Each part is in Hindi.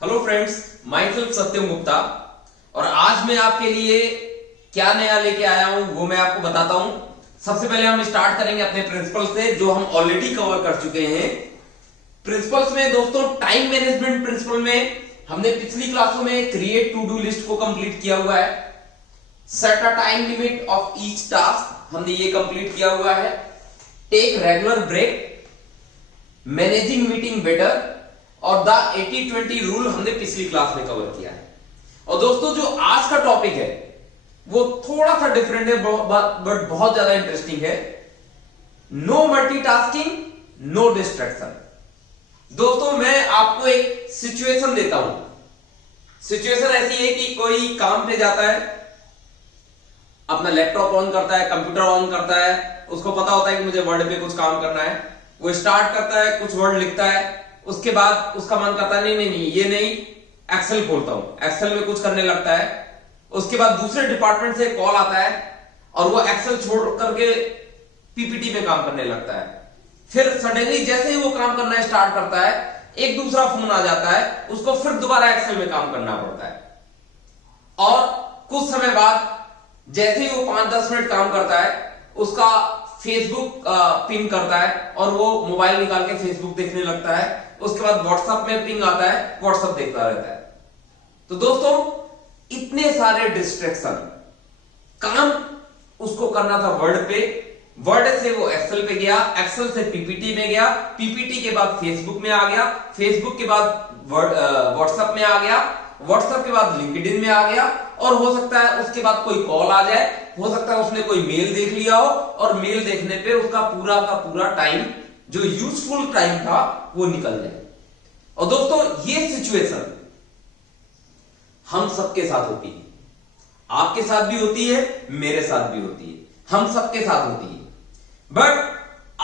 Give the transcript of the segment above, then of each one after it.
हेलो फ्रेंड्स, माई सेल्फ सत्यम गुप्ता और आज मैं आपके लिए क्या नया लेके आया हूं वो मैं आपको बताता हूं। सबसे पहले हम स्टार्ट करेंगे अपने प्रिंसिपल से जो हम ऑलरेडी कवर कर चुके हैं। प्रिंसिपल्स में दोस्तों टाइम मैनेजमेंट प्रिंसिपल में हमने पिछली क्लासों में क्रिएट टू डू लिस्ट को कंप्लीट किया हुआ है। Set a time limit of each task हमने ये कंप्लीट किया हुआ है। Take regular break, managing meeting better और द 80-20 रूल हमने पिछली क्लास में कवर किया है। और दोस्तों जो आज का टॉपिक है वो थोड़ा सा डिफरेंट है बट बहुत ज्यादा इंटरेस्टिंग है। No multitasking, no distraction. दोस्तों मैं आपको एक सिचुएशन देता हूं। सिचुएशन ऐसी है कि कोई काम पे जाता है, अपना लैपटॉप ऑन करता है, कंप्यूटर ऑन करता है, उसको पता होता है कि मुझे वर्ड पे कुछ काम करना है। वो स्टार्ट करता है, कुछ वर्ड लिखता है, उसके बाद उसका मन करता है नहीं ये नहीं, एक्सेल खोलता हूं, एक्सेल में कुछ करने लगता है। उसके बाद दूसरे डिपार्टमेंट से कॉल आता है और वो एक्सेल छोड़ करके पीपीटी में काम करने लगता है। फिर सडनली जैसे ही वो काम करना स्टार्ट करता है, एक दूसरा फोन आ जाता है, उसको फिर दोबारा एक्सेल में काम करना पड़ता है। और कुछ समय बाद जैसे ही वो 5-10 मिनट काम करता है, उसका फेसबुक पिंग करता है और वो मोबाइल निकाल के फेसबुक देखने लगता है। उसके बाद व्हाट्सएप में पिंग आता है, व्हाट्सएप देखता रहता है। तो दोस्तों इतने सारे डिस्ट्रैक्शन, काम उसको करना था वर्ड पे, वर्ड से वो एक्सेल पे गया, एक्सेल से पीपीटी में गया, पीपीटी के बाद फेसबुक में आ गया, फेसबुक के बाद व्हाट्सएप में आ गया, व्हाट्सएप के बाद लिंक्डइन में आ गया और हो सकता है उसके बाद कोई कॉल आ जाए, हो सकता है उसने कोई मेल देख लिया हो और मेल देखने पे उसका पूरा का पूरा टाइम जो यूजफुल टाइम था वो निकल जाए। और दोस्तों ये सिचुएशन हम सबके साथ होती है, आपके साथ भी होती है, मेरे साथ भी होती है, हम सबके साथ होती है। बट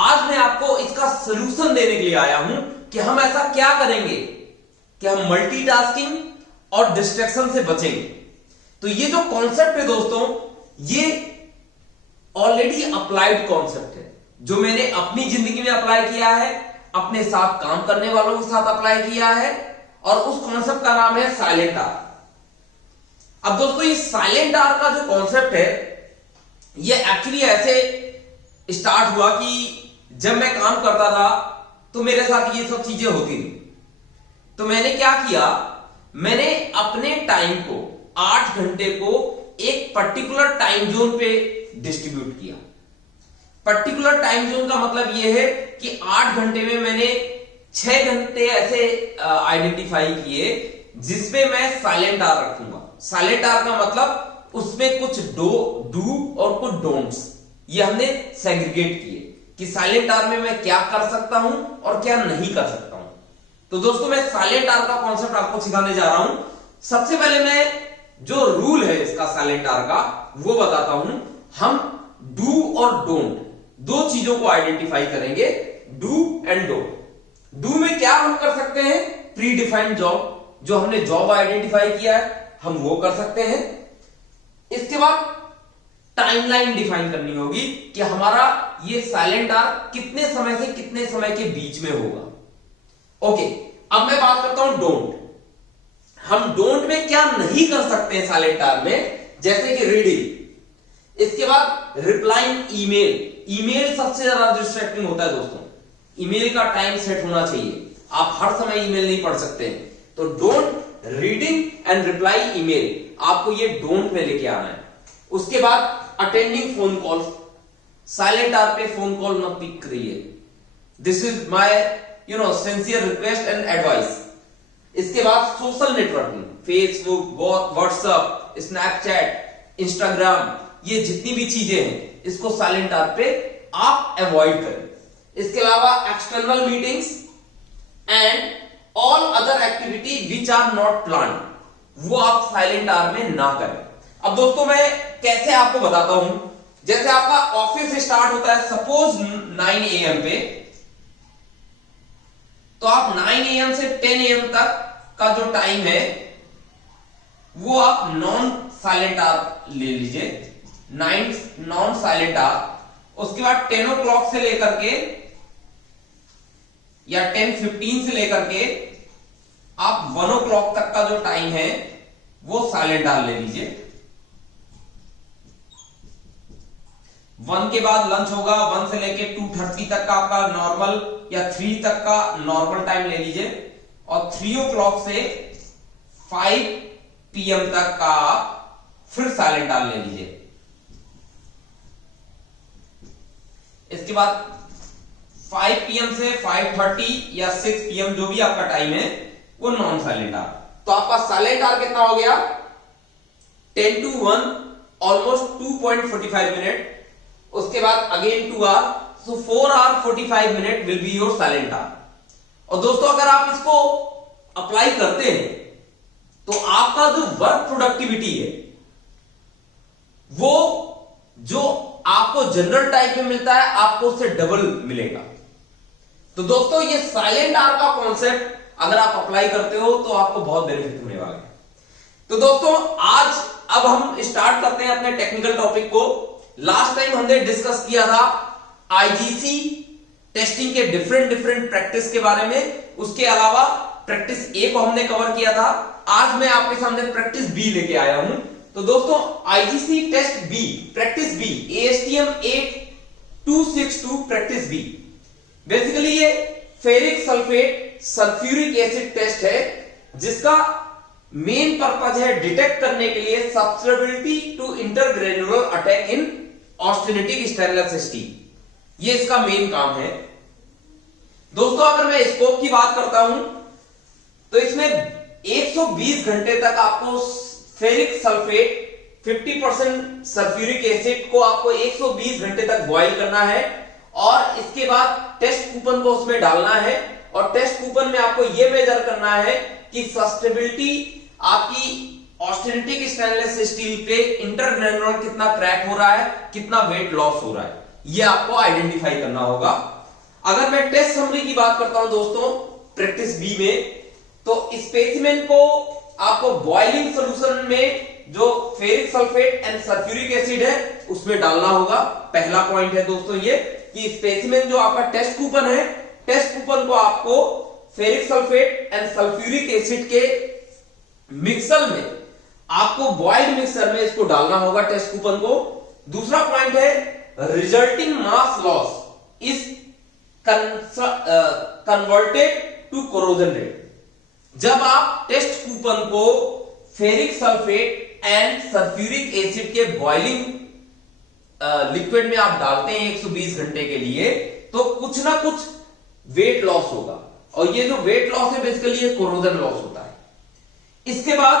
आज मैं आपको इसका सलूशन देने के लिए आया हूं कि हम ऐसा क्या करेंगे कि हम मल्टीटास्किंग और डिस्ट्रैक्शन से बचेंगे। तो ये जो कॉन्सेप्ट है दोस्तों, ये ऑलरेडी अप्लाइड कॉन्सेप्ट है जो मैंने अपनी जिंदगी में अप्लाई किया है, अपने साथ काम करने वालों के साथ अप्लाई किया है और उस कॉन्सेप्ट का नाम है साइलेंट आर। अब दोस्तों ये साइलेंट आर का जो कॉन्सेप्ट है ये एक्चुअली ऐसे स्टार्ट हुआ कि जब मैं काम करता था तो मेरे साथ ये सब चीजें होती थी। तो मैंने क्या किया, मैंने अपने टाइम को 8 घंटे को एक पर्टिकुलर टाइम जोन पे डिस्ट्रीब्यूट किया। पर्टिकुलर टाइम जोन का मतलब यह है कि 8 घंटे में मैंने 6 घंटे ऐसे आइडेंटिफाई किए जिसमें मैं साइलेंट आर रखूंगा। साइलेंट आर का मतलब उसमें कुछ डू और कुछ डोंट्स ये हमने सेग्रीगेट किए कि साइलेंट आर में मैं क्या कर सकता हूं और क्या नहीं कर सकता हूं। तो दोस्तों मैं साइलेंट आर का कॉन्सेप्ट आपको सिखाने जा रहा हूं। सबसे पहले मैं जो रूल है इसका साइलेंट आर का वो बताता हूं। हम डू और डोंट दो चीजों को आइडेंटिफाई करेंगे, डू एंड डोंट। डू में क्या हम कर सकते हैं, प्री डिफाइंड जॉब, जो हमने जॉब आइडेंटिफाई किया है हम वो कर सकते हैं। इसके बाद टाइमलाइन डिफाइन करनी होगी कि हमारा ये साइलेंट आर कितने समय से कितने समय के बीच में होगा। ओके, अब मैं बात करता हूं डोंट। हम डोंट में क्या नहीं कर सकते हैं साइलेंट आर में, जैसे कि रीडिंग। इसके बाद रिप्लाइंग ईमेल। ईमेल सबसे ज्यादा डिस्ट्रैक्टिंग होता है दोस्तों। ईमेल का टाइम सेट होना चाहिए, आप हर समय ईमेल नहीं पढ़ सकते हैं। तो don't, reading and reply email, आपको ये डोंट में लेके आना है। उसके बाद attending phone call. Silent hour पे फोन कॉल मत पिक करिए, this is my sincere request and advice. इसके बाद social networking, Facebook, WhatsApp, Snapchat, Instagram, ये जितनी भी चीजें हैं इसको साइलेंट आर पे आप अवॉइड करें। इसके अलावा external meetings and all other activity which are not plan, वो आप साइलेंट आर में ना करें। अब दोस्तों मैं कैसे आपको बताता हूं। जैसे आपका ऑफिस स्टार्ट होता है सपोज 9 AM पे, तो आप 9 AM से 10 AM तक का जो टाइम है वो आप नॉन साइलेंट आर ले लीजिए, 9 नॉन साइलेंट आर। उसके बाद 10 o'clock से लेकर के या 10:15 से लेकर के आप 1 o'clock तक का जो टाइम है वो साइलेंट डाल ले लीजिए। 1 के बाद लंच होगा, 1 से लेके 2:30 तक का आपका नॉर्मल या 3 तक का नॉर्मल टाइम ले लीजिए, और 3 o'clock से 5 PM तक का फिर साइलेंट डाल ले लीजिए। इसके बाद 5 PM से 5:30 या 6 PM जो भी आपका टाइम है वो नॉन साइलेंट आर। तो आपका साइलेंट आर कितना हो गया? 10 to 1, ऑलमोस्ट 2.45 मिनट। उसके बाद again 2 hour, so 4 hour 45 minute will be your silent hour. और दोस्तों अगर आप इसको अप्लाई करते हैं तो आपका जो वर्क प्रोडक्टिविटी है वो जो आपको जनरल टाइम में मिलता है आपको उससे डबल मिलेगा। तो दोस्तों ये साइलेंट आर का कॉन्सेप्ट अगर आप अप्लाई करते हो तो आपको बहुत बेनिफिट होने वाला है। तो दोस्तों आज अब हम स्टार्ट करते हैं अपने टेक्निकल टॉपिक को। लास्ट टाइम हमने डिस्कस किया था आईजीसी टेस्टिंग के डिफरेंट प्रैक्टिस के बारे में, उसके अलावा प्रैक्टिस ए को हमने कवर किया था। आज मैं आपके सामने प्रैक्टिस बी लेके आया हूं। तो दोस्तों IGC test B, practice B, ASTM 8262 practice B, basically ये ferric sulphate sulphuric acid test है जिसका मेन पर्पज है डिटेक्ट करने के लिए susceptibility to intergranular attack in austenitic stainless steel. ये इसका मेन काम है। दोस्तों अगर मैं स्कोप की बात करता हूं तो इसमें 120 घंटे तक आपको फेरिक सल्फेट 50% सल्फ्यूरिक एसिड को आपको 120 घंटे तक बॉईल करना है, और इसके बाद टेस्ट कूपन को उसमें डालना है, और टेस्ट कूपन में आपको यह मेजर करना है कि सस्टेबिलिटी आपकी ऑस्टेनिटिक स्टेनलेस स्टील पे इंटरग्रेनुलर कितना क्रैक हो रहा है, कितना वेट लॉस हो रहा है, यह आपको आइडेंटिफाई करना होगा। अगर मैं टेस्ट समरी की बात करता हूं दोस्तों प्रैक्टिस बी में, तो स्पेसिमेन को आपको बॉइलिंग सॉल्यूशन में जो ferric sulphate and sulphuric acid है उसमें डालना होगा। पहला पॉइंट है दोस्तों ये कि स्पेसिमेन जो आपका टेस्ट कूपन है, टेस्ट कूपन को आपको ferric sulphate and sulphuric acid के मिक्सर में, आपको बॉइल्ड मिक्सर में इसको डालना होगा टेस्ट कूपन को। दूसरा पॉइंट है resulting mass loss is converted to corrosion rate. जब आप टेस्ट कूपन को ferric sulphate and sulphuric acid के बॉइलिंग लिक्विड में आप डालते हैं 120 घंटे के लिए, तो कुछ ना कुछ वेट लॉस होगा, और ये जो वेट लॉस है बेसिकली ये कोरोजन लॉस होता है। इसके बाद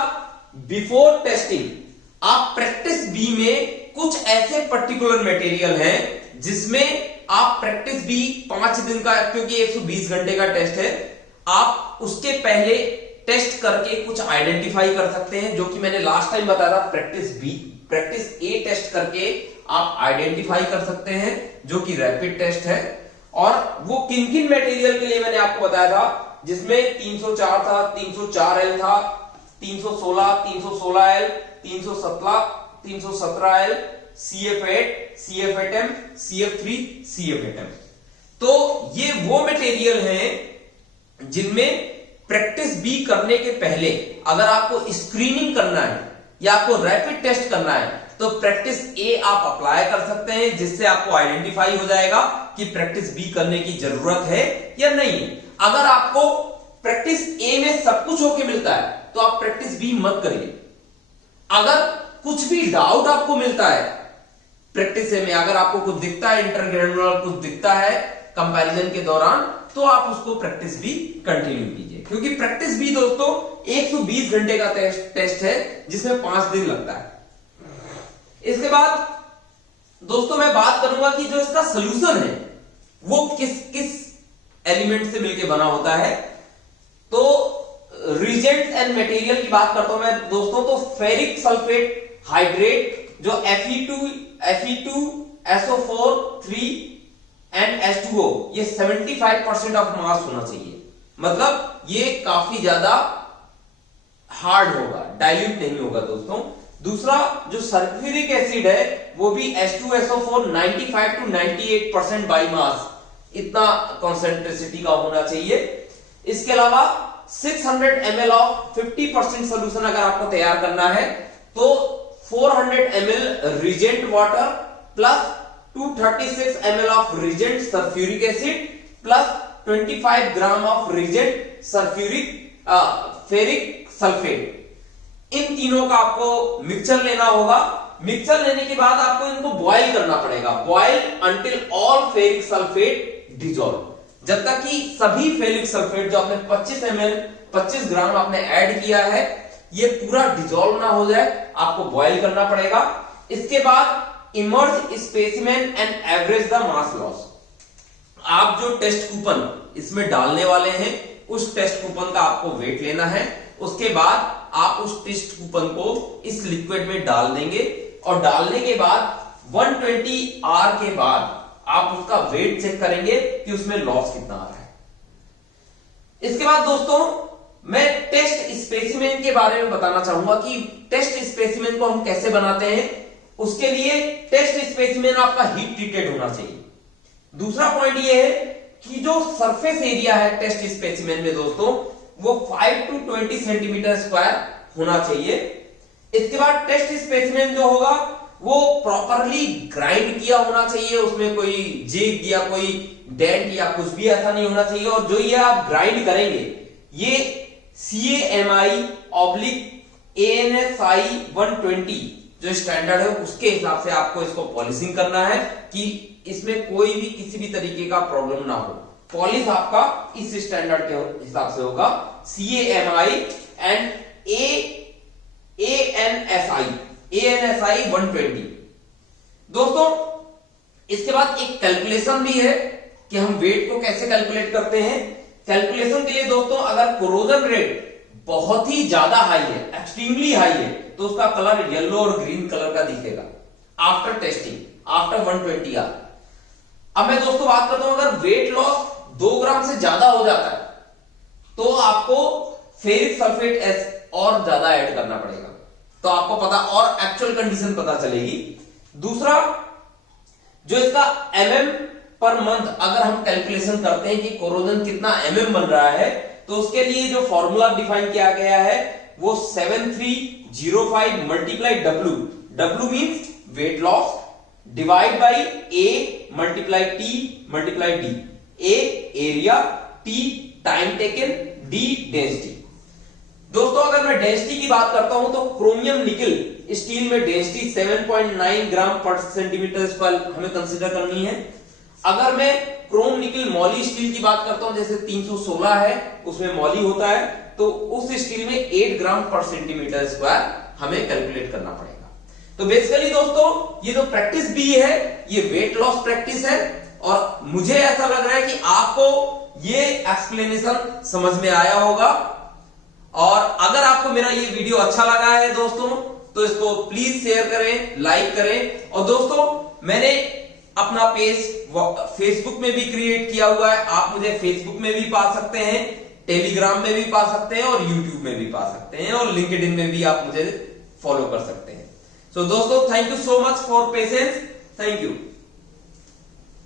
बिफोर टेस्टिंग आप प्रैक्टिस बी में कुछ ऐसे पर्टिकुलर मटेरियल हैं जिसमें आप प्रैक्टिस बी 5 दिन का, क्योंकि 120 घंटे का टेस्ट है, आप उसके पहले टेस्ट करके कुछ आइडेंटिफाई कर सकते हैं, जो कि मैंने लास्ट टाइम बताया था प्रैक्टिस बी। प्रैक्टिस ए टेस्ट करके आप आइडेंटिफाई कर सकते हैं जो कि रैपिड टेस्ट है। और वो किन किन मटेरियल के लिए मैंने आपको बताया था, जिसमें 304 था, 304L था, 316, 316L, 317, 317L, CF8, CF8M, CF3, CF8M। तो ये वो मटेरियल हैं जिनमें प्रैक्टिस बी करने के पहले अगर आपको स्क्रीनिंग करना है या आपको रैपिड टेस्ट करना है तो प्रैक्टिस ए आप अप्लाई कर सकते हैं, जिससे आपको आइडेंटिफाई हो जाएगा कि प्रैक्टिस बी करने की जरूरत है या नहीं है। अगर आपको प्रैक्टिस ए में सब कुछ होके मिलता है तो आप प्रैक्टिस बी मत करिए। अगर कुछ भी डाउट आपको मिलता है प्रैक्टिस ए में, अगर आपको कुछ दिखता है इंटरग्रेनुलर कुछ दिखता है कंपैरिजन के दौरान, तो आप उसको प्रैक्टिस बी कंटिन्यू कीजिए, क्योंकि प्रैक्टिस बी दोस्तों 120 घंटे का टेस्ट है जिसमें 5 दिन लगता है। इसके बाद दोस्तों मैं बात करूंगा कि जो इसका सॉल्यूशन है वो किस किस एलिमेंट से मिलकर बना होता है। तो रिजेंट एंड मटेरियल की बात करता हूं मैं दोस्तों, तो फेरिक सल्फेट हाइड्रेट जो Fe2SO4 3 एंड H2O, ये 75% ऑफ मास होना चाहिए, मतलब ये काफी ज्यादा हार्ड होगा, डाइल्यूट नहीं होगा दोस्तों। दूसरा जो सल्फ्यूरिक एसिड है वो भी H2SO4 95 to 98% बाई मास, इतना कॉन्सेंट्रेसिटी का होना चाहिए। इसके अलावा 600 ml ऑफ 50% सोल्यूशन अगर आपको तैयार करना है तो 400 ml reagent water plus 236 ml of reagent sulphuric acid plus 25 gram of reagent ferric sulphate, इन तीनों का आपको मिक्सचर लेना होगा। मिक्सचर लेने के बाद आपको इनको बॉईल करना पड़ेगा, boil until all ferric sulphate dissolve, जब तक कि सभी फेरिक सल्फेट जो आपने 25 ग्राम आपने ऐड किया है ये पूरा डिजोल्व ना हो जाए, आपको बॉईल करना पड़ेगा। इसके बाद emerge specimen and average the mass loss. आप जो टेस्ट कूपन इसमें डालने वाले हैं उस टेस्ट कूपन का आपको वेट लेना है। उसके बाद आप उस टेस्ट कूपन को इस लिक्विड में डाल देंगे और डालने के बाद 120 आवर के बाद आप उसका वेट चेक करेंगे कि उसमें लॉस कितना आ रहा है। इसके बाद दोस्तों मैं टेस्ट स्पेसिमेन के बारे में बताना चाहूंगा कि टेस्ट स्पेसिमेन को हम कैसे बनाते हैं। उसके लिए टेस्ट स्पेसिमेन आपका हीट ट्रीटेड होना चाहिए। दूसरा पॉइंट ये है कि जो सरफेस एरिया है टेस्ट स्पेसिमेन में दोस्तों वो 5 to 20 सेंटीमीटर स्क्वायर होना चाहिए। इसके बाद टेस्ट स्पेसिमेन जो होगा वो प्रॉपरली ग्राइंड किया होना चाहिए, उसमें कोई जिग या कोई डेंट या कुछ भी ऐसा नहीं होना चाहिए। और जो ये आप ग्राइंड करेंगे ये CAMI/ANSI 120 जो स्टैंडर्ड है उसके हिसाब से आपको इसको पॉलिशिंग करना है कि इसमें कोई भी किसी भी तरीके का प्रॉब्लम ना हो। पॉलिश आपका इस स्टैंडर्ड के हिसाब से होगा, CAMI एंड ANSI 120। दोस्तों इसके बाद एक कैलकुलेशन भी है कि हम वेट को कैसे कैलकुलेट करते हैं। कैलकुलेशन के लिए दोस्तों अगर कोरोजन रेट बहुत ही ज्यादा हाई है, एक्सट्रीमली हाई है, तो उसका कलर येलो और ग्रीन कलर का दिखेगा आफ्टर टेस्टिंग, आफ्टर 120 आवर। अब मैं दोस्तों बात करता हूं अगर वेट लॉस 2 ग्राम से ज्यादा हो जाता है तो आपको फेरिक सल्फेट और ज्यादा ऐड करना पड़ेगा, तो आपको पता और एक्चुअल कंडीशन पता चलेगी। दूसरा जो इसका mm पर मंथ अगर हम कैलकुलेशन करते हैं कि कोरोजन कितना mm बन रहा है तो उसके लिए जो फॉर्मूला डिफाइन किया गया है वो 7305 multiply W means weight loss divide by A multiply T multiply D। A area, T time taken, D density. दोस्तों अगर मैं डेंसिटी की बात करता हूं तो क्रोमियम निकल स्टील में डेंसिटी 7.9 ग्राम पर सेंटीमीटर स्क्वायर हमें कंसीडर करनी है। अगर मैं क्रोम निकल मॉली स्टील की बात करता हूं जैसे 316 है उसमें मॉली होता है तो उस स्टील में 8 ग्राम पर सेंटीमीटर स्क्वायर हमें कैलकुलेट करना पड़ेगा। तो बेसिकली दोस्तों ये जो प्रैक्टिस भी है ये वेट लॉस प्रैक्टिस है और मुझे ऐसा लग रहा है कि आपको ये एक्सप्लेनेशन समझ में आया होगा। और अगर आपको मेरा ये वीडियो अच्छा लगा है दोस्तों तो इसको प्लीज शेयर करें, लाइक करें। और दोस्तों मैंने अपना पेज फेसबुक में भी क्रिएट किया हुआ है, आप मुझे फेसबुक में भी पा सकते हैं, टेलीग्राम में भी पा सकते हैं और यूट्यूब में भी पा सकते हैं और लिंक्डइन में भी आप मुझे फॉलो कर सकते हैं। सो दोस्तों thank you so much for patience, thank you.